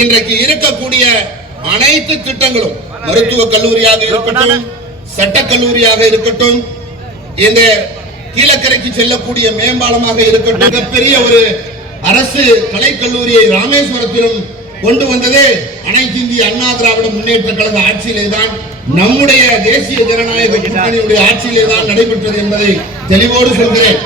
இன்றைக்கு இருக்கக்கூடிய அனைத்து திட்டங்களும் மருத்துவக் கல்லூரியாக இருக்கட்டும், சட்டக் கல்லூரியாக இருக்கட்டும், இந்த கீழக்கரைக்கு செல்லக்கூடிய மேம்பாலமாக இருக்கட்டும், மிகப்பெரிய ஒரு அரசு கலைக்கல்லூரியை ராமேஸ்வரத்திலும் கொண்டு வந்ததே அனைத்து இந்திய அண்ணா திராவிட முன்னேற்ற கழக ஆட்சியிலே தான், நம்முடைய தேசிய ஜனநாயக கூட்டணியுடைய ஆட்சியிலே தான் நடைபெற்றது என்பதை தெளிவோடு சொல்கிறேன்.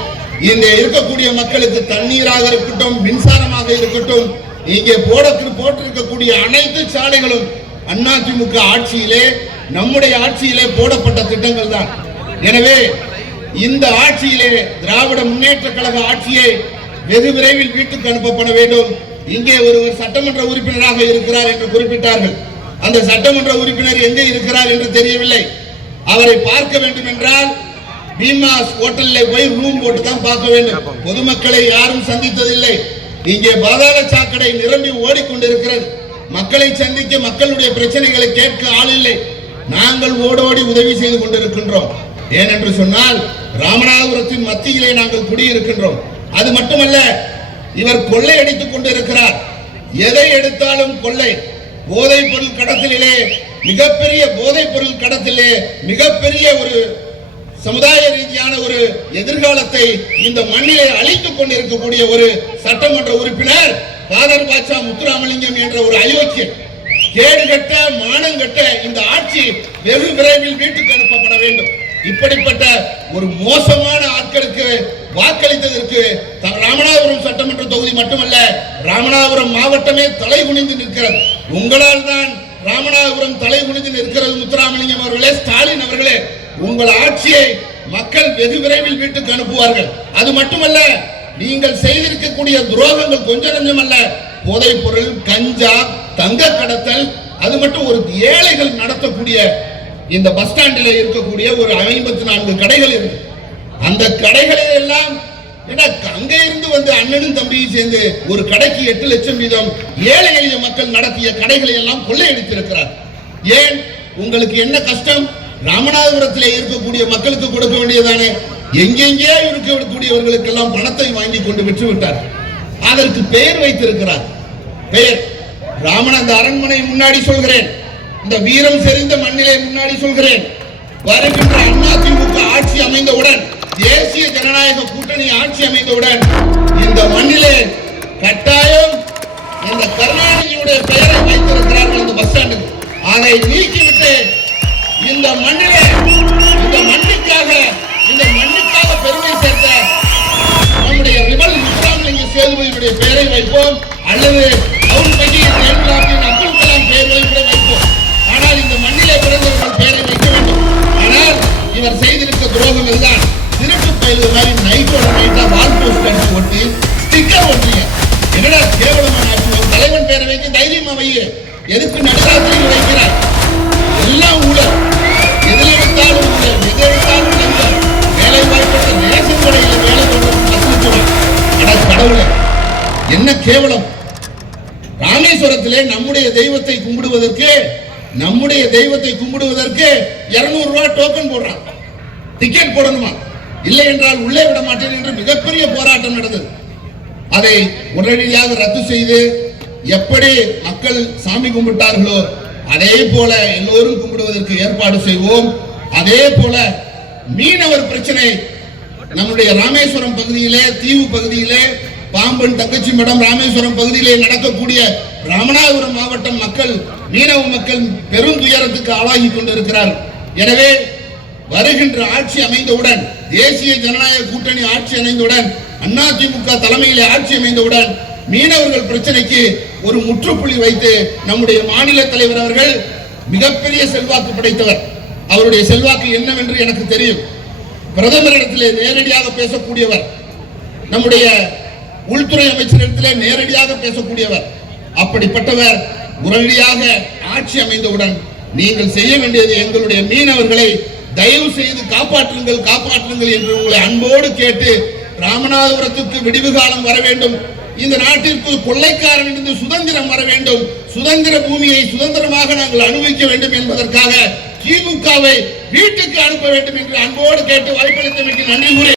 இந்த இருக்கக்கூடிய மக்களுக்கு தண்ணீராக இருக்கட்டும், மின்சாரமாக இருக்கட்டும், இங்கே போட்டிருக்கக்கூடிய அனைத்து சாலைகளும் அதிமுக ஆட்சியிலே, நம்முடைய ஆட்சியிலே போடப்பட்ட திட்டங்கள் தான். எனவே இந்த ஆட்சியிலே திராவிட முன்னேற்ற கழக ஆட்சியை வெகு விரைவில் வீட்டுக்கு அனுப்பப்பட வேண்டும். இங்கே ஒருவர் சட்டமன்ற உறுப்பினராக இருக்கிறார் என்று குறிப்பிட்டார்கள். அந்த சட்டமன்ற உறுப்பினர் எங்கே இருக்கிறார் என்று தெரியவில்லை. அவரை பார்க்க வேண்டும் என்றால் பீமாஸ் ஹோட்டலில் போய் ரூம் போட்டு தான் பார்க்க வேண்டும். பொதுமக்களை யாரும் சந்தித்ததில்லை. இங்கே பாதாள சாக்கடை நிரம்பி ஓடிக்கொண்டிருக்கிறது. மக்களை சந்திக்க, மக்களுடைய பிரச்சனைகளை கேட்க ஆள் இல்லை. நாங்கள் ஓடோடி உதவி செய்து கொண்டிருக்கின்றோம். ஏனென்று சொன்னால் ராமநாதபுரத்தின் மத்தியிலே நாங்கள் குடியிருக்கின்றோம். அது மட்டுமல்ல, இவர் கொள்ளை அடித்துக் கொண்டிருக்கிறார். எதை எடுத்தாலும் கொள்ளை. போதைப் பொருள் கடத்தலிலே, மிகப்பெரிய போதைப் பொருள் கடத்தலிலே மிகப்பெரிய ஒரு சமுதாய ரீதியான ஒரு எதிர்காலத்தை இந்த மண்ணிலே அழித்துக் கொண்டிருக்கக்கூடிய ஒரு சட்டமன்ற உறுப்பினர் காதர் பாட்சா முத்துராமலிங்கம் என்ற ஒரு அயோக்கியன். கேடு கட்ட, மானம் கட்ட இந்த ஆட்சி வெகு விரைவில் வீட்டுக்கு அனுப்பப்பட வேண்டும். இப்படிப்பட்ட ஒரு மோசமான ஆட்களுக்கு வாக்களித்ததற்கு ராமநாதபுரம் சட்டமன்ற தொகுதி மட்டுமல்ல, ராமநாதபுரம் மாவட்டமே தலை குனிந்து நிற்கிறது. உங்களால் தான் ராமநாதபுரம் தலை குனிந்து நிற்கிறது. முத்துராமலிங்கம் அவர்களே, ஸ்டாலின் அவர்களே, உங்கள் ஆட்சியை மக்கள் வெகு விரைவில் வீட்டுக்கு அனுப்புவார்கள். அது மட்டுமல்ல, நீங்கள் செய்திருக்கக்கூடிய துரோகங்கள் கொஞ்சம் நஞ்சம் அல்ல. போதைப் பொருள், கஞ்சா, தங்க கடத்தல், அது மட்டும் ஒரு ஏழைகள் நடத்தக்கூடிய இந்த பஸ் ஸ்டாண்டில் இருக்கக்கூடிய ஒரு 54 கடைகள் இருக்கு. அந்த கடைகளை எல்லாம் அங்கே இருந்து வந்து அண்ணனும் தம்பியும் சேர்ந்து ஒரு கடைக்கு 8 லட்சம் வீதம் ஏழை எளிய மக்கள் நடத்திய கடைகளை எல்லாம் கொள்ளையடித்திருக்கிறார். ஏன்? உங்களுக்கு என்ன கஷ்டம்? ராமநாதபுரத்தில் இருக்கக்கூடிய மக்களுக்கு கொடுக்க வேண்டியதானே. எங்கெங்கே இருக்கக்கூடியவர்களுக்கு எல்லாம் பணத்தை வாங்கி கொண்டு விற்று விட்டார். அதற்கு பெயர் வைத்திருக்கிறார். பெயர் ராமநாத அரண்மனை முன்னாடி சொல்கிறேன், இந்த வீரம் செறிந்த மண்ணிலே முன்னாடி சொல்கிறேன், வருகின்ற அதிமுக ஆட்சி அமைந்தவுடன், தேசிய ஜனநாயக கூட்டணி ஆட்சி அமைந்தவுடன் இந்த மண்ணிலே கட்டாயம் இந்த கருணாநிதியுடைய பெயரை வைத்திருக்கிறார்கள் அந்த பஸ் ஸ்டாண்டுக்கு. அதை நீக்கிவிட்டு இந்த மண்ணிலே, இந்த மண்ணுக்காக பெருமை சேர்த்த நம்முடைய ரிபல் முத்துராமலிங்க சேதுபதியுடைய பெயரை வைப்போம், அல்லது அப்துல் கலாம் பெயரை வைப்போம். ஆனால் இந்த மண்ணிலே பிறந்தவர்கள் பெயரை வைக்க வேண்டும். ஆனால் இவர் செய்திருக்க துரோகங்கள் தான். திருட்டு பயிர்கள் மாதிரி நைட்டா வால் போஸ்ட் அடிச்சு ஒட்டி ஸ்டிக்கர் ஒட்டிய என்னடா கேவலமான ஆட்சி. தலைவன் பெயரை வைக்க தைரியமா வைய, எதுக்கு நடுராத்திரியில் வைக்கிறார்? எல்லாம் ஊழல், எதில் எடுத்தாலும் ஊழல், எது எடுத்தாலும் லஞ்சம். வேலை வாய்ப்பற்ற ரேஷன் கடையில் வேலை கடவுளை, என்ன கேவலம்! ராமேஸ்வரத்திலே நம்முடைய தெய்வத்தை கும்பிடுவதற்கு 200 ரூபாய் டோக்கன் போடுறான். டிக்கெட் போடணுமா? இல்லை என்றால் உள்ளே விட மாட்டேன் என்று மிகப்பெரிய போராட்டம் நடந்தது. அதை உடனடியாக ரத்து செய்து, எப்படி மக்கள் சாமி கும்பிட்டார்களோ அதே போல எல்லோரும் கும்பிடுவதற்கு ஏற்பாடு செய்வோம். அதே போல மீனவர் பிரச்சனை நம்முடைய ராமேஸ்வரம் பகுதியிலே, தீவு பகுதியிலே, பாம்பன், தங்கச்சி மடம், ராமேஸ்வரம் பகுதியிலே நடக்கக்கூடிய ராமநாதபுரம் மாவட்டம் மக்கள், மீனவ மக்கள் பெரும் துயரத்துக்கு ஆளாகி கொண்டிருக்கிறார். எனவே வருகின்ற ஆட்சி அமைந்தவுடன், தேசிய ஜனநாயக கூட்டணி ஆட்சி அமைந்தவுடன், அதிமுக தலைமையிலே ஆட்சி அமைந்தவுடன் மீனவர்கள் பிரச்சனைக்கு ஒரு முற்றுப்புள்ளி வைத்து, நம்முடைய மாநில தலைவர் அவர்கள் மிகப்பெரிய செல்வாக்கு படைத்தவர். அவருடைய செல்வாக்கு என்னவென்று எனக்கு தெரியும். பிரதமரிடத்திலே நேரடியாக பேசக்கூடியவர், நம்முடைய உள்துறை அமைச்சரிடத்திலே நேரடியாக பேசக்கூடியவர். அப்படிப்பட்டவர் உடனடியாக ஆட்சி அமைந்தவுடன் நீங்கள் செய்ய வேண்டியது, எங்களுடைய மீனவர்களை தயவு செய்து காப்பாற்றுங்கள் என்று உங்களை அன்போடு கேட்டு, ராமநாதபுரத்துக்கு விடிவு காலம் வர வேண்டும். இந்த நாட்டிற்கு கொள்ளைக்காரனிலிருந்து சுதந்திரம் வர வேண்டும். சுதந்திர பூமியை சுதந்திரமாக நாங்கள் அனுபவிக்க வேண்டும் என்பதற்காக திமுகவை வீட்டுக்கு அனுப்ப வேண்டும் என்று அன்போடு கேட்டு வாய்ப்பளித்தமைக்கு நன்றி கூறி